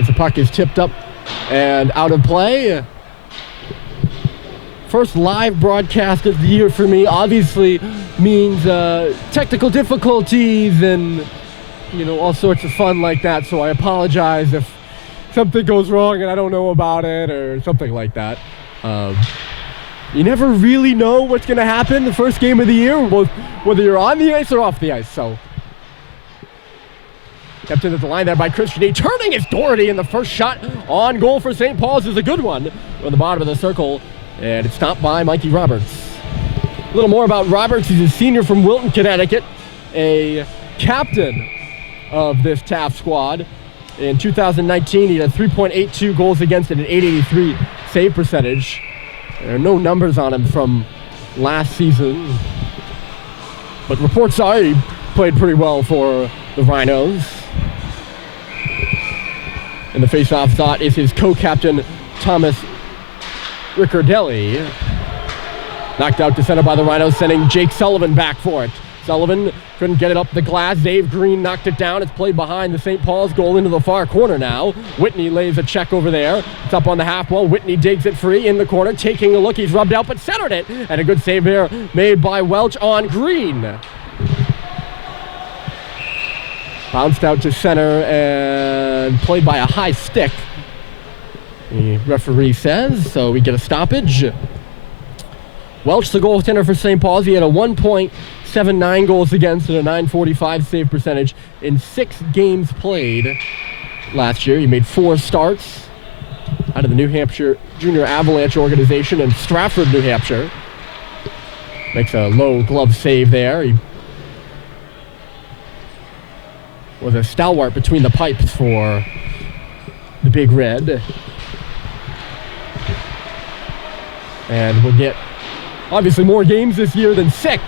as the puck is tipped up and out of play. First live broadcast of the year for me obviously means technical difficulties and, all sorts of fun like that. So I apologize if something goes wrong and I don't know about it or something like that. You never really know what's going to happen the first game of the year, whether you're on the ice or off the ice. So kept into the line there by Christian E. Turning is Doherty, and the first shot on goal for St. Paul's is a good one on the bottom of the circle. And it's stopped by Mikey Roberts. A little more about Roberts. He's a senior from Wilton, Connecticut, a captain of this Taft squad. In 2019, he had 3.82 goals against and an .883 save percentage. There are no numbers on him from last season, but reports are he played pretty well for the Rhinos. And the face-off thought is his co-captain, Thomas Riccardelli. Knocked out to center by the Rhinos, sending Jake Sullivan back for it. Sullivan couldn't get it up the glass. Dave Green knocked it down. It's played behind the St. Paul's goal into the far corner now. Whitney lays a check over there. It's up on the half wall. Whitney digs it free in the corner, taking a look. He's rubbed out, but centered it. And a good save there made by Welch on Green. Bounced out to center and played by a high stick, the referee says, so we get a stoppage. Welch, the goaltender for St. Paul's, he had a 1.79 goals against and a .945 save percentage in 6 games played last year. He made 4 starts out of the New Hampshire Junior Avalanche organization in Stratford, New Hampshire. Makes a low glove save there. He was a stalwart between the pipes for the Big Red. And we'll get, obviously, more games this year than 6.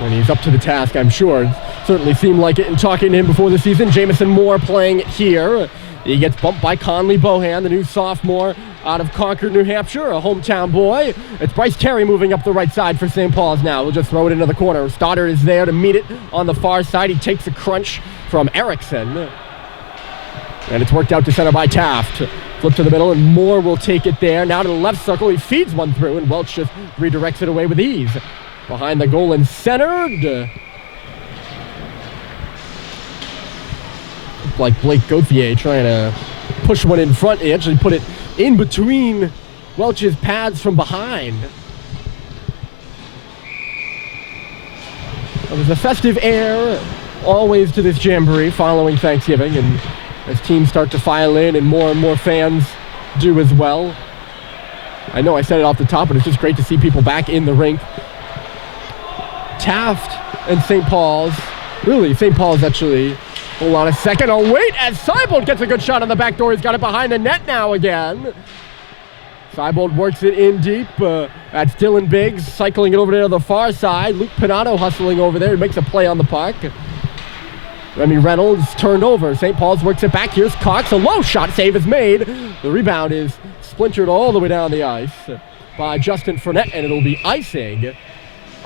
And he's up to the task, I'm sure. It certainly seemed like it in talking to him before the season. Jamison Moore playing here. He gets bumped by Conley Bohan, the new sophomore out of Concord, New Hampshire, a hometown boy. It's Bryce Terry moving up the right side for St. Paul's now. We'll just throw it into the corner. Stoddard is there to meet it on the far side. He takes a crunch from Erickson. And it's worked out to center by Taft. Flip to the middle, and Moore will take it there. Now to the left circle. He feeds one through, and Welch just redirects it away with ease. Behind the goal and centered. Like Blake Gauthier trying to push one in front. He actually put it in between Welch's pads from behind. There's a festive air always to this jamboree following Thanksgiving, and as teams start to file in and more fans do as well. I know I said it off the top, but it's just great to see people back in the rink. Taft and St. Paul's, really, St. Paul's actually, hold on a second, oh wait, as Seibold gets a good shot on the back door. He's got it behind the net now again. Seibold works it in deep. That's Dylan Biggs cycling it over there to the far side. Luke Pinato hustling over there. He makes a play on the puck. Remy Reynolds turned over. St. Paul's works it back. Here's Cox. A low shot save is made. The rebound is splintered all the way down the ice by Justin Fournette, and it'll be icing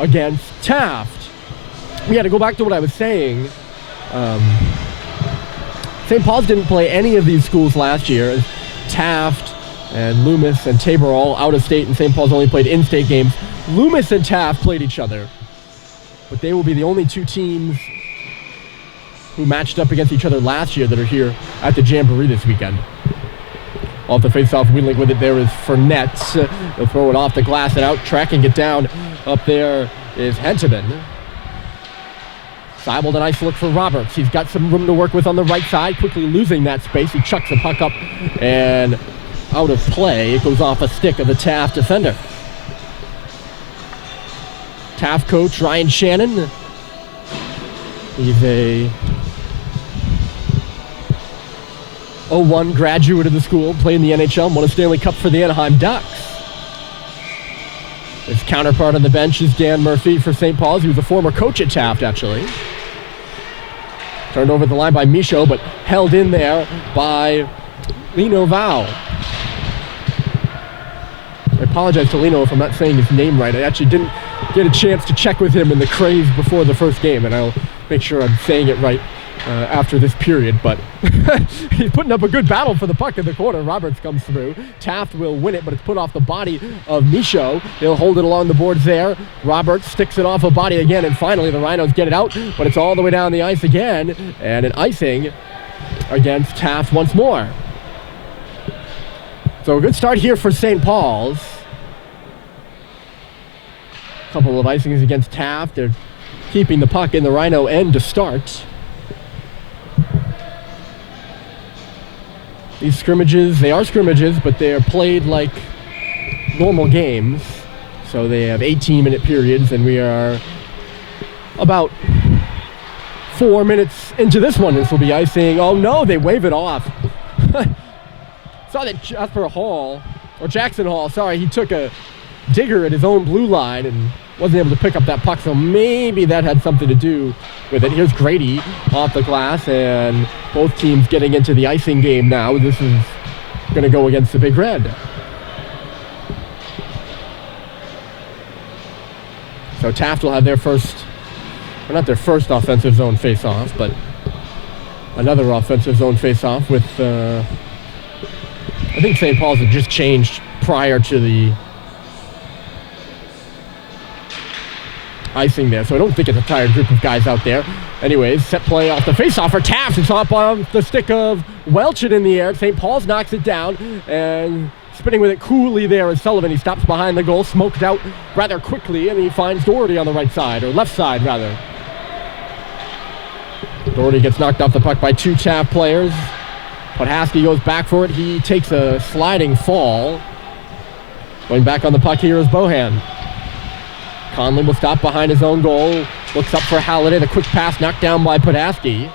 against Taft. Yeah, to go back to what I was saying, St. Paul's didn't play any of these schools last year. Taft and Loomis and Tabor all out of state, and St. Paul's only played in-state games. Loomis and Taft played each other, but they will be the only 2 teams who matched up against each other last year that are here at the Jamboree this weekend. Off the face-off, wheeling with it there is Fournette. They'll throw it off the glass and out, tracking it down. Up there is Henteman. Seibold, a nice look for Roberts. He's got some room to work with on the right side, quickly losing that space. He chucks the puck up and out of play. It goes off a stick of the Taft defender. Taft coach Ryan Shannon. He's a 01 graduate of the school, played in the NHL, won a Stanley Cup for the Anaheim Ducks. His counterpart on the bench is Dan Murphy for St. Paul's. He was a former coach at Taft, actually. Turned over the line by Micho, but held in there by Lino Val. I apologize to Lino if I'm not saying his name right. I actually didn't get a chance to check with him in the craze before the first game, and I'll make sure I'm saying it right after this period, but he's putting up a good battle for the puck in the corner. Roberts comes through. Taft will win it, but it's put off the body of Micho. He'll hold it along the boards there. Roberts sticks it off a body again, and finally the Rhinos get it out, but it's all the way down the ice again, and an icing against Taft once more. So a good start here for St. Paul's. A couple of icings against Taft. They're keeping the puck in the Rhino end to start. These scrimmages, they are scrimmages, but they're played like normal games. So they have 18-minute periods, and we are about 4 minutes into this one. This will be icing. Oh no, they wave it off. Saw that Jasper Hall, or Jackson Hall, sorry, he took a digger at his own blue line and wasn't able to pick up that puck, so maybe that had something to do with it. Here's Grady off the glass, and both teams getting into the icing game now. This is going to go against the Big Red. So Taft will have their first, well, not their first offensive zone face-off, but another offensive zone face-off with, I think St. Paul's had just changed prior to the icing there, so I don't think it's a tired group of guys out there. Anyways, set play off the face-off for Taft. It's up on the stick of Welch in the air. St. Paul's knocks it down, and spinning with it coolly there is Sullivan. He stops behind the goal, smoked out rather quickly, and he finds Doherty on the right side, or left side rather. Doherty gets knocked off the puck by two Taft players. Podhaski goes back for it. He takes a sliding fall. Going back on the puck here is Bohan. Conley will stop behind his own goal. Looks up for Halliday. The quick pass knocked down by Podhaski.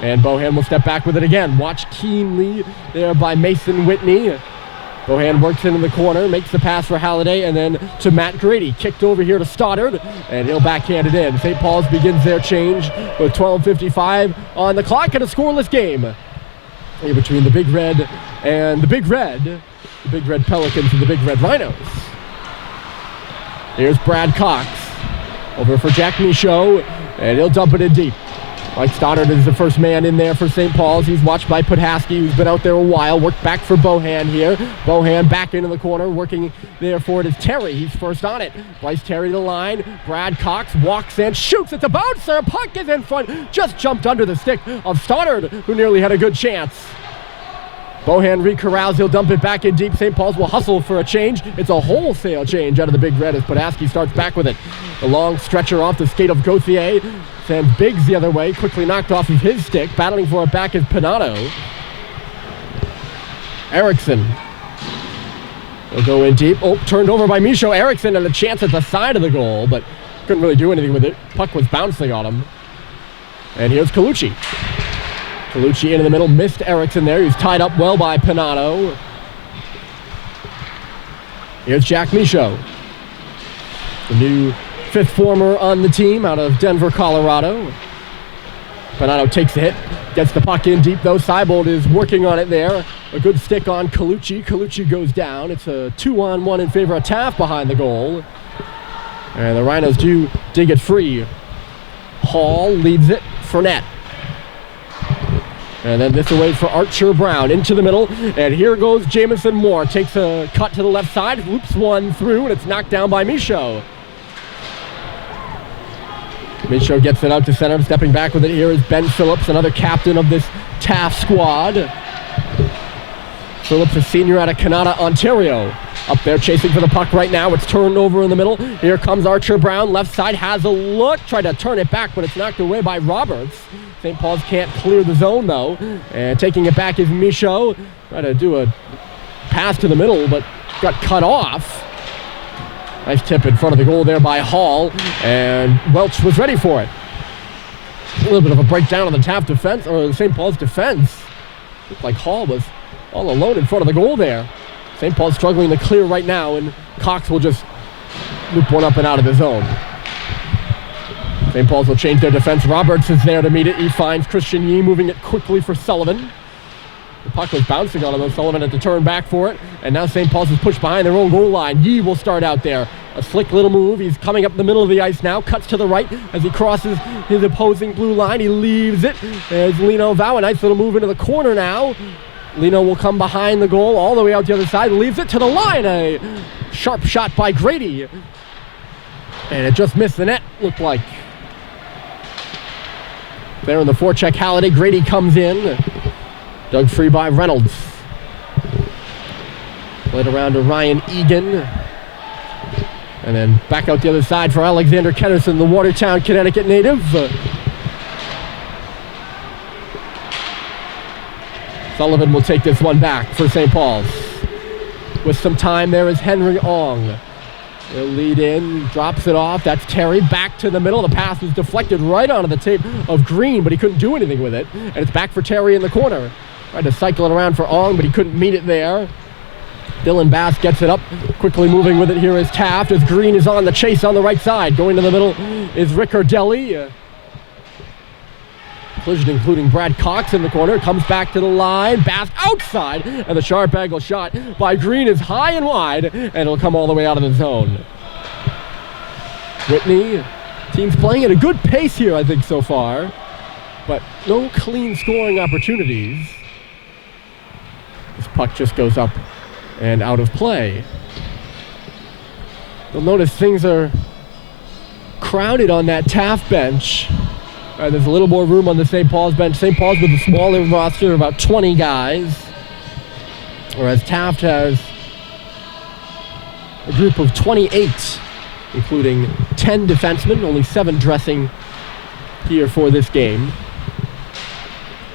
And Bohan will step back with it again. Watch keenly there by Mason Whitney. Bohan works into the corner, makes the pass for Halliday, and then to Matt Grady. Kicked over here to Stoddard, and he'll backhand it in. St. Paul's begins their change with 12:55 on the clock in a scoreless game here between the Big Red and the Big Red Pelicans and the Big Red Rhinos. Here's Brad Cox over for Jack Micho, and he'll dump it in deep. Mike Stoddard is the first man in there for St. Paul's. He's watched by Podhaski, who's been out there a while. Worked back for Bohan here. Bohan back into the corner. Working there for it is Terry. He's first on it. Bryce Terry to the line. Brad Cox walks in, shoots at the bouncer. Puck is in front. Just jumped under the stick of Stoddard, who nearly had a good chance. Bohan recorrals, he'll dump it back in deep. St. Paul's will hustle for a change. It's a wholesale change out of the Big Red as Podhaski starts back with it. The long stretcher off the skate of Gauthier. Sends Biggs the other way, quickly knocked off of his stick. Battling for it back is Pinato. Erickson will go in deep. Oh, turned over by Micho. Erickson had a chance at the side of the goal, but couldn't really do anything with it. Puck was bouncing on him. And here's Colucci. Colucci in the middle, missed Erickson there. He's tied up well by Pinato. Here's Jack Micho, the new fifth former on the team out of Denver, Colorado. Pinato takes the hit, gets the puck in deep though. Seibold is working on it there. A good stick on Colucci. Colucci goes down. It's a 2-on-1 in favor of Taft behind the goal. And the Rhinos do dig it free. Hall leads it for net. And then this away for Archer Brown into the middle. And here goes Jamison Moore. Takes a cut to the left side, loops one through, and it's knocked down by Micho. Micho gets it out to center. Stepping back with it here is Ben Phillips, another captain of this Taft squad. Phillips, a senior out of Canada, Ontario. Up there chasing for the puck right now. It's turned over in the middle. Here comes Archer Brown. Left side has a look. Tried to turn it back, but it's knocked away by Roberts. St. Paul's can't clear the zone, though. And taking it back is Micho. Tried to do a pass to the middle, but got cut off. Nice tip in front of the goal there by Hall. And Welch was ready for it. A little bit of a breakdown on the Taft defense, or the St. Paul's defense. Looked like Hall was all alone in front of the goal there. St. Paul's struggling to clear right now, and Cox will just loop one up and out of the zone. St. Paul's will change their defense. Roberts is there to meet it. He finds Christian Yee moving it quickly for Sullivan. The puck was bouncing on him. Sullivan had to turn back for it. And now St. Paul's is pushed behind their own goal line. Yee will start out there. A slick little move. He's coming up the middle of the ice now. Cuts to the right as he crosses his opposing blue line. He leaves it. There's Lino Vow. A nice little move into the corner now. Lino will come behind the goal all the way out the other side. Leaves it to the line. A sharp shot by Grady. And it just missed the net, looked like. There in the forecheck, Halliday. Grady comes in. Dug free by Reynolds. Played around to Ryan Egan. And then back out the other side for Alexander Kennerson, the Watertown, Connecticut native. Sullivan will take this one back for St. Paul's. With some time there is Henry Ong. He'll lead in, drops it off. That's Terry back to the middle. The pass was deflected right onto the tape of Green, but he couldn't do anything with it. And it's back for Terry in the corner. Tried to cycle it around for Ong, but he couldn't meet it there. Dylan Bass gets it up, quickly moving with it. Here is Taft as Green is on the chase on the right side. Going to the middle is Riccardelli. Collision including Brad Cox in the corner. Comes back to the line. Bass outside. And the sharp angle shot by Green is high and wide. And it'll come all the way out of the zone. Whitney. Team's playing at a good pace here, I think, so far. But no clean scoring opportunities. This puck just goes up and out of play. You'll notice things are crowded on that Taft bench. There's a little more room on the St. Paul's bench. St. Paul's with a smaller roster, about 20 guys. Whereas Taft has a group of 28, including 10 defensemen, only 7 dressing here for this game.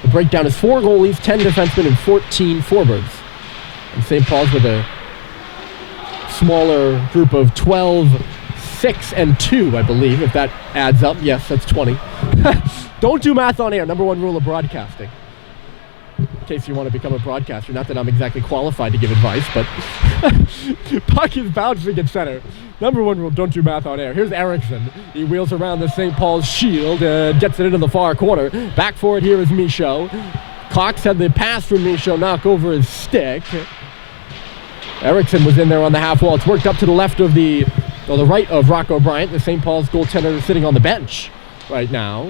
The breakdown is 4 goalies, 10 defensemen, and 14 forwards. And St. Paul's with a smaller group of 12, 6, and 2, I believe, if that adds up. Yes, that's 20. Don't do math on air. Number 1 rule of broadcasting. In case you want to become a broadcaster. Not that I'm exactly qualified to give advice, but puck is bouncing at center. Number 1 rule, don't do math on air. Here's Erickson. He wheels around the St. Paul's shield and gets it into the far corner. Back for it here is Micho. Cox had the pass from Micho knock over his stick. Erickson was in there on the half wall. It's worked up to the left of the right of Rocco Bryant. The St. Paul's goaltender is sitting on the bench right now.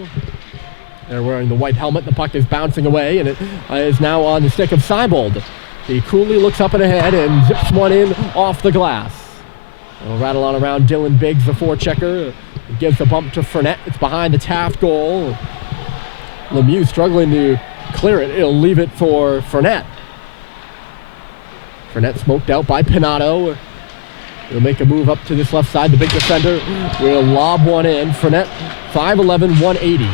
They're wearing the white helmet. The puck is bouncing away, and it is now on the stick of Seibold. He coolly looks up and ahead and zips one in off the glass. It'll rattle on around Dylan Biggs, the forechecker. He gives a bump to Fournette. It's behind the Taft goal. Lemieux struggling to clear it. It'll leave it for Fournette. Fournette smoked out by Pinato. He'll make a move up to this left side. The big defender will lob one in. Fournette, 5'11", 180.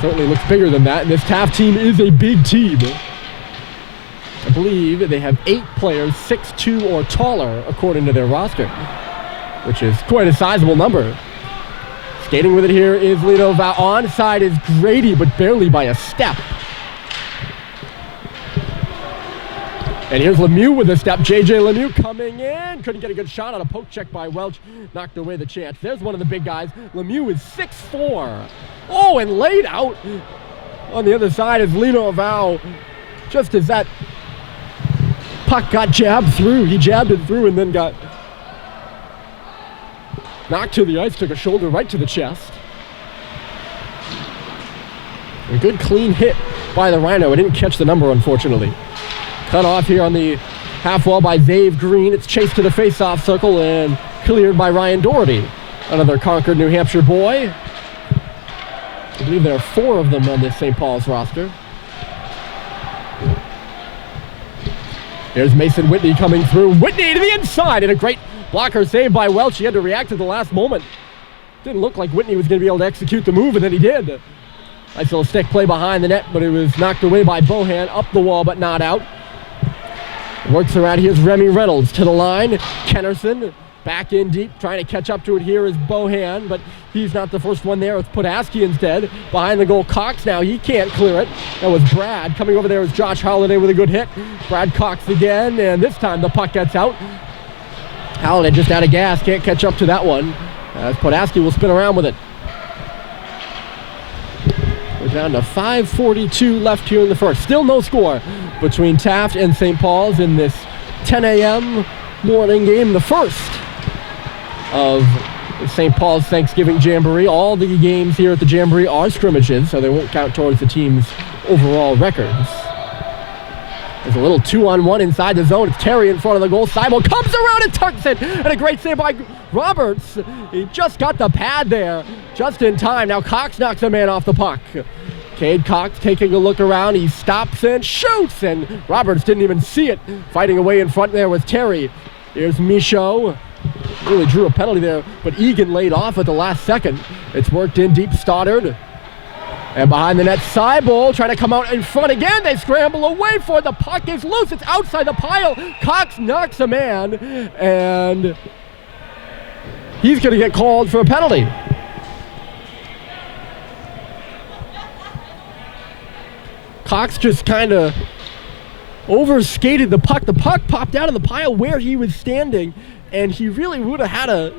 Certainly looks bigger than that. And this Taft team is a big team. I believe they have 8 players 6'2" or taller, according to their roster, which is quite a sizable number. Skating with it here is Lino Vow. Onside is Grady, but barely by a step. And here's Lemieux with a step. J.J. Lemieux coming in. Couldn't get a good shot on a poke check by Welch. Knocked away the chance. There's one of the big guys. Lemieux is 6'4". Oh, and laid out. On the other side is Lino Vow. Just as that puck got jabbed through. He jabbed it through and then got knocked to the ice. Took a shoulder right to the chest. A good clean hit by the Rhino. It didn't catch the number, unfortunately. Cut off here on the half wall by Dave Green. It's chased to the face-off circle and cleared by Ryan Doherty. Another Concord, New Hampshire boy. I believe there are 4 of them on this St. Paul's roster. Here's Mason Whitney coming through. Whitney to the inside, and a great blocker save by Welch. He had to react at the last moment. Didn't look like Whitney was going to be able to execute the move, and then he did. Nice little stick play behind the net, but it was knocked away by Bohan. Up the wall, but not out. Works around. Here's Remy Reynolds to the line. Kennerson back in deep, trying to catch up to it. Here is Bohan, but he's not the first one there. It's Podaski instead. Behind the goal, Cox now. He can't clear it. That was Brad. Coming over there is Josh Holliday with a good hit. Brad Cox again, and this time the puck gets out. Holliday just out of gas. Can't catch up to that one. As Podaski will spin around with it. down to 5:42 left here in the first. Still no score between Taft and St. Paul's in this 10 a.m. morning game, the first of St. Paul's Thanksgiving Jamboree. All the games here at the Jamboree are scrimmages, so they won't count towards the team's overall records. There's a little 2-on-1 inside the zone. It's Terry in front of the goal. Seibel comes around and tucks it. And a great save by Roberts. He just got the pad there just in time. Now Cox knocks a man off the puck. Cade Cox taking a look around. He stops and shoots. And Roberts didn't even see it. Fighting away in front there with Terry. Here's Micho. Really drew a penalty there, but Egan laid off at the last second. It's worked in deep. Stoddard. And behind the net, Seibel trying to come out in front again. They scramble away for it. The puck is loose. It's outside the pile. Cox knocks a man, and he's going to get called for a penalty. Cox just kind of overskated the puck. The puck popped out of the pile where he was standing, and he really would have had a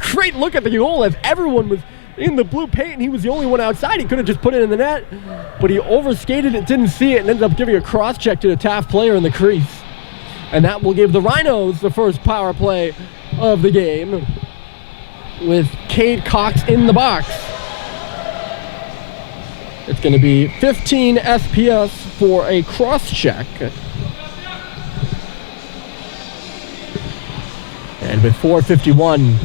great look at the goal as everyone was in the blue paint, and he was the only one outside. He could have just put it in the net, but he overskated it, didn't see it, and ended up giving a cross-check to the Taft player in the crease. And that will give the Rhinos the first power play of the game with Cade Cox in the box. It's going to be 15 SPS for a cross-check. And with 4:51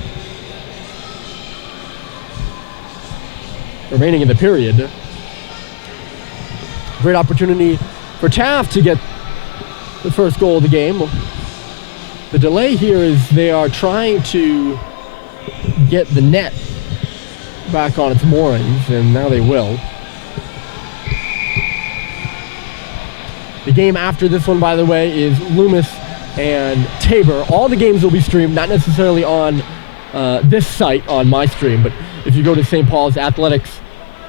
remaining in the period, great opportunity for Taft to get the first goal of the game. The delay here is they are trying to get the net back on its moorings, and now they will. The game after this one, by the way, is Loomis and Tabor. All the games will be streamed, not necessarily on this site on my stream, but if you go to St. Paul's Athletics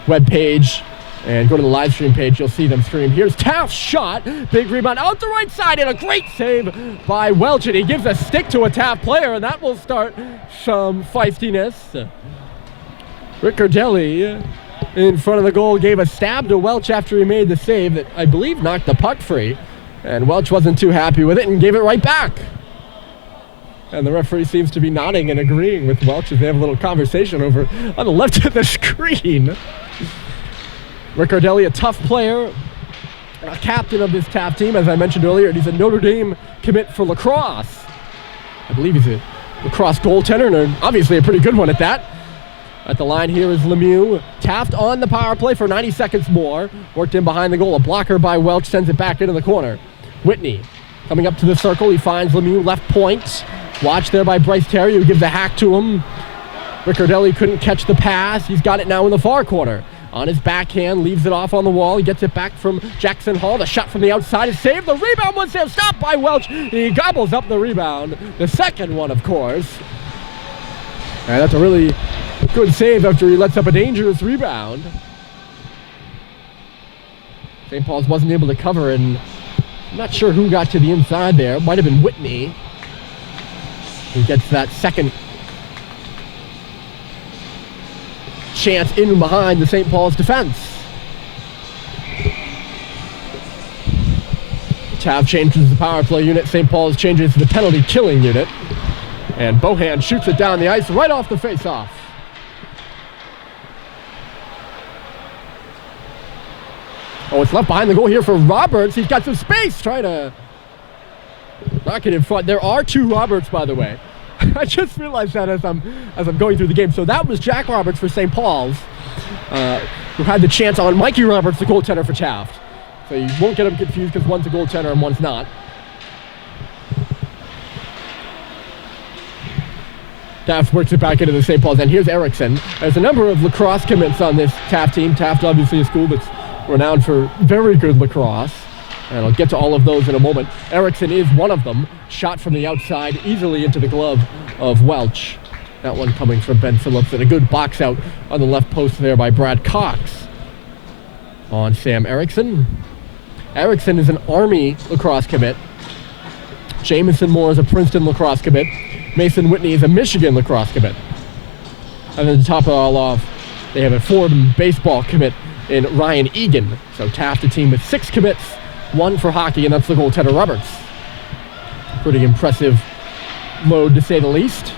webpage and go to the live stream page, you'll see them stream. Here's Taft's shot. Big rebound out the right side, and a great save by Welch, and he gives a stick to a Taft player, and that will start some feistiness. Riccardelli in front of the goal gave a stab to Welch after he made the save that I believe knocked the puck free, and Welch wasn't too happy with it and gave it right back. And the referee seems to be nodding and agreeing with Welch as they have a little conversation over on the left of the screen. Riccardelli, a tough player, a captain of this Taft team, as I mentioned earlier, and he's a Notre Dame commit for lacrosse. I believe he's a lacrosse goaltender, and obviously a pretty good one at that. At the line here is Lemieux. Taft on the power play for 90 seconds more. Worked in behind the goal. A blocker by Welch sends it back into the corner. Whitney coming up to the circle. He finds Lemieux left point. Watched there by Bryce Terry, who gives a hack to him. Riccardelli couldn't catch the pass. He's got it now in the far corner. On his backhand, leaves it off on the wall. He gets it back from Jackson Hall. The shot from the outside is saved. The rebound was there. Stopped by Welch. He gobbles up the rebound. The second one, of course. And that's a really good save after he lets up a dangerous rebound. St. Paul's wasn't able to cover, and I'm not sure who got to the inside there. It might have been Whitney. He gets that second chance in behind the St. Paul's defense. Taft changes the power play unit. St. Paul's changes to the penalty killing unit. And Bohan shoots it down the ice right off the face-off. Oh, it's left behind the goal here for Roberts. He's got some space, trying to knock it in front. There are two Roberts, by the way. I just realized that as I'm going through the game. So that was Jack Roberts for St. Paul's, who had the chance on Mikey Roberts, the goaltender for Taft. So you won't get them confused because one's a goaltender and one's not. Taft works it back into the St. Paul's end. Here's Erickson. There's a number of lacrosse commits on this Taft team. Taft, obviously, a school that's renowned for very good lacrosse. And I'll get to all of those in a moment. Erickson is one of them. Shot from the outside easily into the glove of Welch. That one coming from Ben Phillips, and a good box out on the left post there by Brad Cox on Sam Erickson. Erickson is an Army lacrosse commit. Jamison Moore is a Princeton lacrosse commit. Mason Whitney is a Michigan lacrosse commit. And then to top it all off, they have a Fordham baseball commit in Ryan Egan. So Taft, a team with 6 commits, 1 for hockey, and that's the goaltender Roberts. Pretty impressive load, to say the least.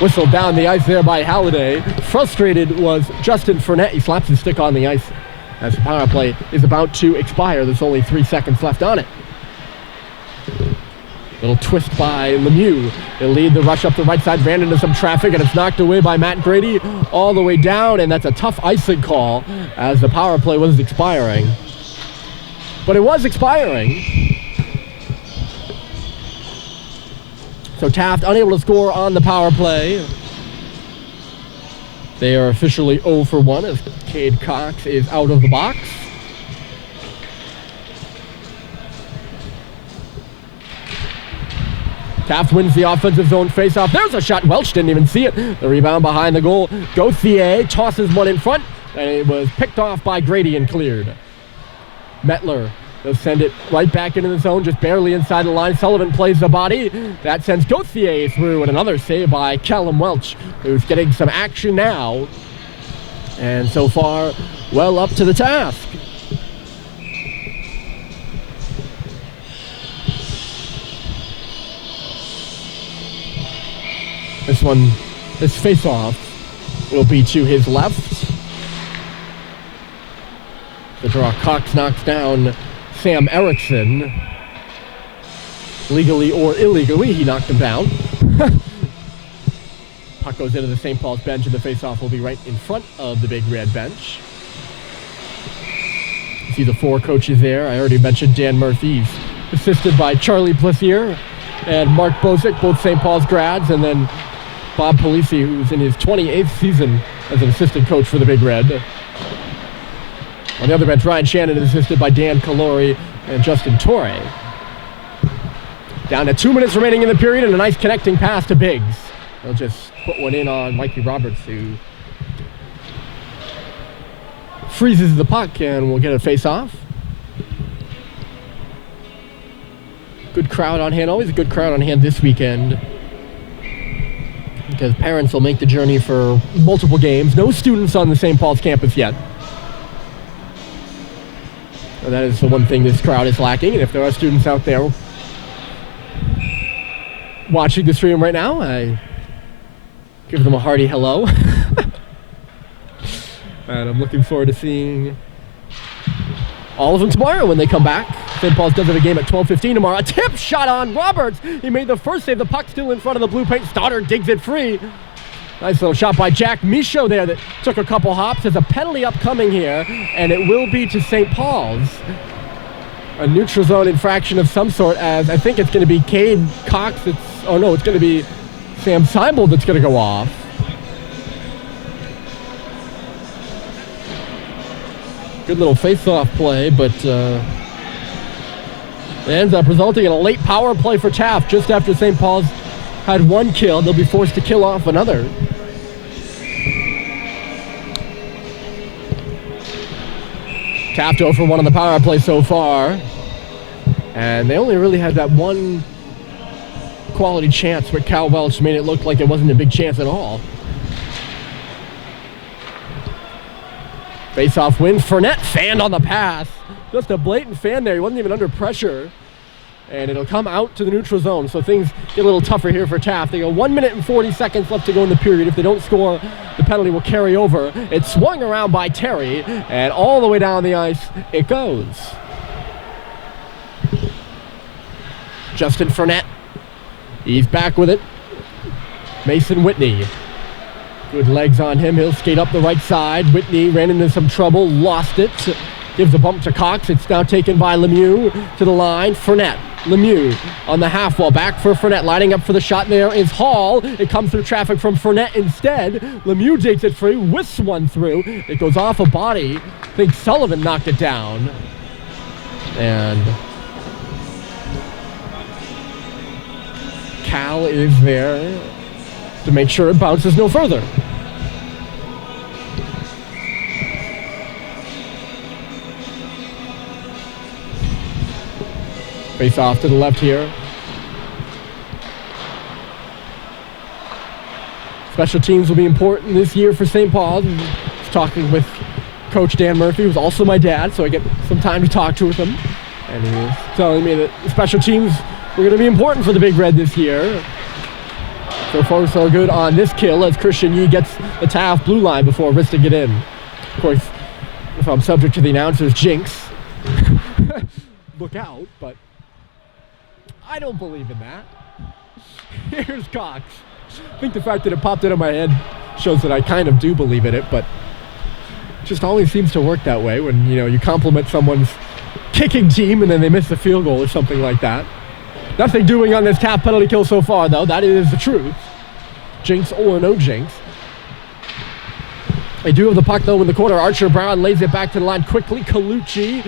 Whistled down the ice there by Halliday. Frustrated was Justin Fournette. He slaps his stick on the ice as the power play is about to expire. There's only 3 seconds left on it. Little twist by Lemieux. They'll lead the rush up the right side, ran into some traffic, and it's knocked away by Matt Grady all the way down, and that's a tough icing call as the power play was expiring. But it was expiring. So Taft unable to score on the power play. They are officially 0 for 1 as Cade Cox is out of the box. Taft wins the offensive zone faceoff. There's a shot. Welch didn't even see it. The rebound behind the goal. Gauthier tosses one in front, and it was picked off by Grady and cleared. Mettler will send it right back into the zone, just barely inside the line. Sullivan plays the body. That sends Gauthier through, and another save by Callum Welch, who's getting some action now. And so far, well up to the task. This face-off will be to his left. The draw, Cox knocks down Sam Erickson. Legally or illegally, he knocked him down. Puck goes into the St. Paul's bench, and the face-off will be right in front of the big red bench. You see the 4 coaches there. I already mentioned Dan Murphy. He's assisted by Charlie Plessier and Mark Bozick, both St. Paul's grads, and then Bob Polisi, who's in his 28th season as an assistant coach for the Big Red. On the other bench, Ryan Shannon is assisted by Dan Calori and Justin Torre. Down to 2 minutes remaining in the period, and a nice connecting pass to Biggs. They'll just put one in on Mikey Roberts, who freezes the puck, and we'll get a face-off. Good crowd on hand. Always a good crowd on hand this weekend, because parents will make the journey for multiple games. No students on the St. Paul's campus yet. And that is the one thing this crowd is lacking. And if there are students out there watching the stream right now, I give them a hearty hello. And I'm looking forward to seeing all of them tomorrow when they come back. St. Paul's does have a game at 12:15 tomorrow. A tip shot on Roberts. He made the first save. The puck still in front of the blue paint. Stoddard digs it free. Nice little shot by Jack Micho there that took a couple hops. There's a penalty upcoming here, and it will be to St. Paul's. A neutral zone infraction of some sort, as I think it's going to be Cade Cox. It's going to be Sam Seibold that's going to go off. Good little face-off play, but it ends up resulting in a late power play for Taft just after St. Paul's had 1 kill. They'll be forced to kill off another. Taft 0 for 1 on the power play so far. And they only really had that 1 quality chance, but Cal Welch made it look like it wasn't a big chance at all. Face-off win. Fournette fanned on the pass. Just a blatant fan there. He wasn't even under pressure. And it'll come out to the neutral zone. So things get a little tougher here for Taft. They go 1 minute and 40 seconds left to go in the period. If they don't score, the penalty will carry over. It's swung around by Terry, and all the way down the ice it goes. Justin Fournette. He's back with it. Mason Whitney. Good legs on him. He'll skate up the right side. Whitney ran into some trouble, lost it. Gives a bump to Cox. It's now taken by Lemieux to the line. Fournette. Lemieux on the half wall. Back for Fournette. Lining up for the shot there is Hall. It comes through traffic from Fournette instead. Lemieux digs it free. Whisks one through. It goes off a body. I think Sullivan knocked it down. And Cal is there to make sure it bounces no further. Face off to the left here. Special teams will be important this year for St. Paul. Just talking with Coach Dan Murphy, who's also my dad, so I get some time to talk to with him. And he was telling me that special teams were going to be important for the Big Red this year. So far, so good on this kill as Christian Yee gets the Taft blue line before wristing it in. Of course, if I'm subject to the announcer's jinx, look out, but I don't believe in that. Here's Cox. I think the fact that it popped into my head shows that I kind of do believe in it, but it just always seems to work that way when, you compliment someone's kicking team and then they miss the field goal or something like that. Nothing doing on this Taft penalty kill so far, though. That is the truth. Jinx or no jinx. They do have the puck, though, in the corner. Archer Brown lays it back to the line quickly. Colucci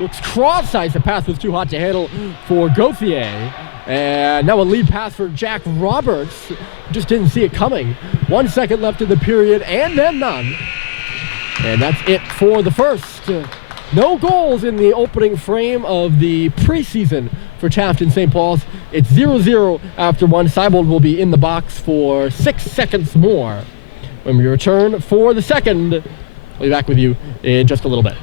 looks cross-eyed. The pass was too hot to handle for Gauthier. And now a lead pass for Jack Roberts. Just didn't see it coming. 1 second left in the period, and then none. And that's it for the first. No goals in the opening frame of the preseason for Taft and St. Paul's. It's 0-0 after one. Seibold will be in the box for 6 seconds more. When we return for the second, we'll be back with you in just a little bit.